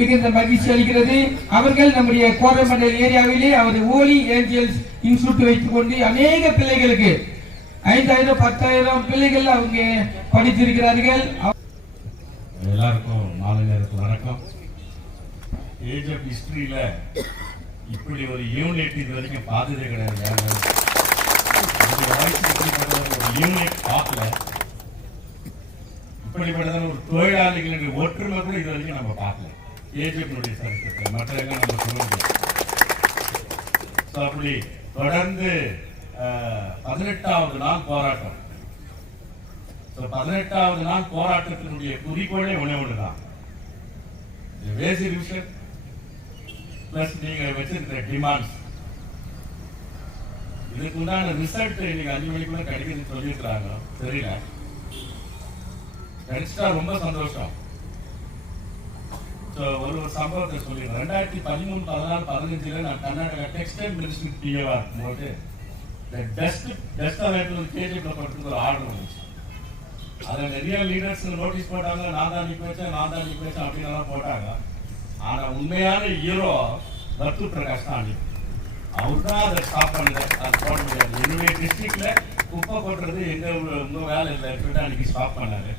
மிகுந்த மகிழ்ச்சி அளிக்கிறது. அவர்கள் நம்முடைய கோரமண்டல் ஏரியாவிலே அவர் ஹோலி ஏஞ்சல்ஸ் இன்ஸ்டிடியூட் வைத்துக் கொண்டு அநேக பிள்ளைகளுக்கு 5000 10,000 பிள்ளைகள் அவங்க படித்திருக்கிறார்கள். எல்லாருக்கும் மாலை நேரத்து வணக்கம். ஏஜ் ஆஃப் ஹிஸ்டரியில இப்படி ஒரு யூனிட் இது வரைக்கும் பார்த்ததே கிடையாது. ஒரு யூனிட் பார்க்கல. இப்படிப்பட்டதான ஒரு தொழிலாளிகளுடைய ஒற்றுமை கூட இது வரைக்கும் நம்ம பார்க்கல. ஏஜிஎஃப்னுடைய சரித்திரத்தை மற்ற எல்லாம் நம்ம சொல்ல முடியும். அப்படி தொடர்ந்து 18வது நாள் போராட்டம். 18வது நாள் போராட்டத்தினுடைய குறிக்கோளே ஒன்றுதான், வேசி ரிவிஷன் பிளஸ் நீங்க வச்சிருக்கிற டிமாண்ட்ஸ். இதுக்கு உண்டான ரிசல்ட் இன்னைக்கு 5 மணிக்குள்ள கிடைக்குதுன்னு சொல்லியிருக்கிறாங்க. தெரியல, கிடைச்சிட்டா ரொம்ப சந்தோஷம். ஒரு சம்பவத்தை சொல்லிடுறேன். 2013, 14, 15 நான் கர்நாடகா டெக்ஸ்டைல் மினிஸ்ட்ரி டிஏவா இருக்கும்போது டஸ்ட் அவேட்ல கேஜிஎஃப்ல போறதுக்கு ஒரு ஆர்டர் வந்துச்சு. அதை நிறைய லீடர்ஸ் நோட்டீஸ் போட்டாங்க. நான் தான் நிக்க வச்சேன் அப்படின்னு எல்லாம் போட்டாங்க. ஆனா உண்மையான ஹீரோ பர்து பிரகாஷ் தான். அவர் தான் அதை ஸ்டாப் பண்ணல. அது போட முடியாது. என்னுடைய டிஸ்ட்ரிக்ட்ல குப்பை போடுறது உங்க வேலை இல்லை சொல்லிட்டு அன்னைக்கு ஸ்டாப் பண்ணாரு.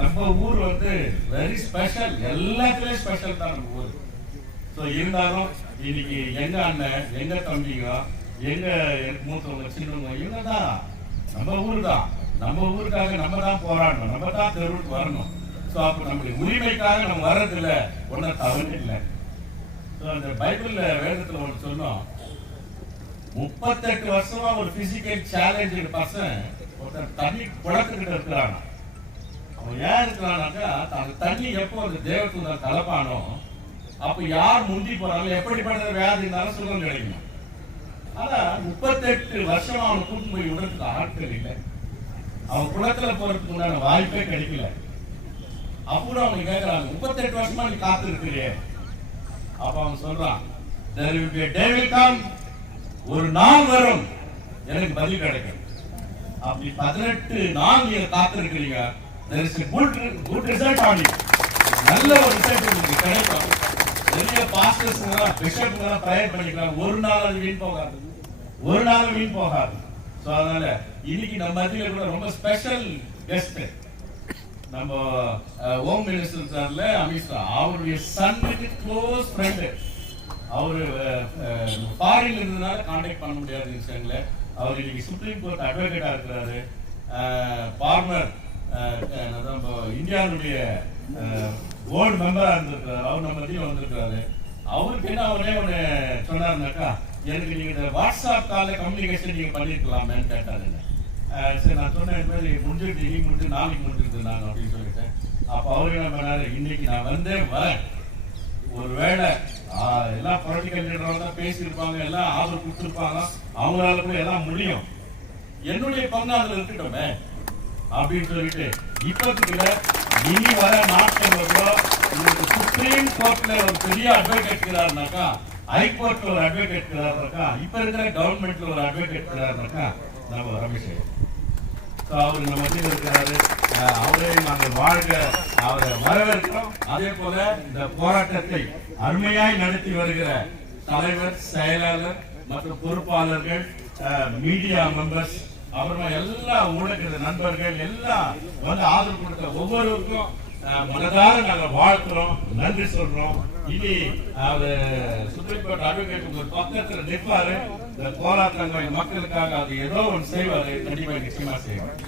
நம்ம ஊர் வெரி ஸ்பெஷல், எல்லாத்துலயும் ஸ்பெஷல் தான் நம்ம ஊர். இருந்தாலும் இன்னைக்கு எங்க அண்ணன், எங்க தம்பிங்க, எங்க மூத்தவங்க, சின்னவங்க இவங்க தான் நம்ம ஊர் தான். நம்ம ஊருக்காக நம்ம தான் போராடணும், நம்ம தான் தெருவுக்கு வரணும். அப்ப நம்முடைய உரிமைக்காக நம்ம வர்றதில்ல, ஒன்னும் தவறு இல்லை. அந்த பைபிள்ல வேதத்துல ஒன்று சொன்னோம், 38 வருஷமா ஒரு பிசிக்கல் சேலஞ்சு பர்சன் ஒருத்தர் தண்ணி குளத்துக்கிட்ட இருக்கிறாங்க. அவன் ஏன் இருக்கிறான்னாக்கா, தண்ணி எப்போ அந்த தேவத்துடன் கலப்பானோ அப்ப யார் முந்தி போறாலும் எப்படிப்பட்ட வியாதி இருந்தாலும் சுகம் கிடைக்கும். ஆனா 38 வருஷமா அவனை கூட்டு போய் விடுறதுக்கு ஆட்கள் இல்லை. அவன் குளத்துல போறதுக்கு உண்டான வாய்ப்பே கிடைக்கல. அப்போ அவங்க கேட்கறாங்க, 38 வருஷமா நீ காத்து இருக்கிறியே. அப்ப அவன் சொல்றான், ஒரு நாள் வரும் எனக்கு பதில் கிடைக்கும். அப்படி 18 நாள் நீங்க காத்து இருக்கிறீங்க. There is a good result on it. நல்ல ஒரு ரிசல்ட் உங்களுக்கு கிடைக்கும். நிறைய பாஸ்டர்ஸ் பிஷப் ப்ரேயர் பண்ணிக்கலாம். ஒரு நாள் அது வீண் போகாது, ஒரு நாள் வீண் போகாது. அதனால இன்னைக்கு நம்ம மத்தியில கூட ரொம்ப ஸ்பெஷல் கெஸ்ட் நம்ம ஹோம் மினிஸ்டர் அமித்ஷா. அவருடைய சன்னுக்கு க்ளோஸ் ஃப்ரெண்டு. அவரு ஃபாரின்ல இருந்ததுனால கான்டாக்ட் பண்ண முடியாத விஷயங்கள அவர் இன்னைக்கு சுப்ரீம் கோர்ட் அட்வொகேட்டா இருக்கிறாரு. ஃபார்மர் இந்தியாவுடைய போர்டு மெம்பரா இருந்திருக்கிறாரு. அவர் நம்ம மத்தியில் வந்திருக்கிறாரு. அவருக்கு என்ன ஒரே ஒண்ணு சொன்னாருனாக்கா, எனக்கு நீங்க இந்த வாட்ஸ்அப் கால கம்யூனிகேஷன் நீங்க பண்ணிருக்கலாமேன்னு கேட்டாரு. சரி, நான் சொன்னேன் முடிஞ்சிட்டு இன்னைக்கு முடிஞ்சு நாளைக்கு முடிஞ்சிருக்கு நான் அப்படின்னு சொல்லிட்டேன். அப்ப அவரு என்ன பண்ணாரு, இன்னைக்கு நான் வரேன், ஒருவேளை எல்லாம் பொலிட்டிக்கல் லீடர் தான் பேசியிருப்பாங்க, எல்லாம் ஆதரவு கொடுத்துருப்பாங்க, அவங்களால கூட எல்லாம் முடியும், என்னுடைய பங்கு அதுல இருக்கட்டுமே அப்படின்னு சொல்லிட்டு இப்பத்துக்குள்ள இனி வர நாட்கள் உங்களுக்கு சுப்ரீம் கோர்ட்ல ஒரு பெரிய அட்வொகேட் இருக்கிறாருனாக்கா, ஹைகோர்ட்ல ஒரு அட்வொகேட் இருக்கிறாருனாக்கா, இப்ப இருக்கிற கவர்மெண்ட்ல ஒரு அட்வொகேட் இருக்கிறாருனாக்கா நம்ம ரமேஷ் அவரு நம்ம மத்தியில் இருக்கிறாரு. அவரே நாங்கள் வாழ்க அவரை வரவேற்கிறோம். அதே போல இந்த போராட்டத்தை அருமையாய் நடத்தி வருகிற தலைவர், செயலாளர் மற்றும் பொறுப்பாளர்கள், மீடியா மெம்பர்ஸ், அப்புறமா எல்லா ஊடக நண்பர்கள் எல்லாம் ஆதரவு கொடுத்த ஒவ்வொருவருக்கும் மனதார நாங்கள் வாழ்த்துறோம், நன்றி சொல்றோம். இனி சுப்ரீம் கோர்ட் அட்வொகேட் ஒரு பக்கத்துல நிற்பாரு. இந்த போராட்டங்கள் மக்களுக்காக அது ஏதோ ஒன்று செய்வாரு, கண்டிப்பா நிச்சயமா செய்வார்.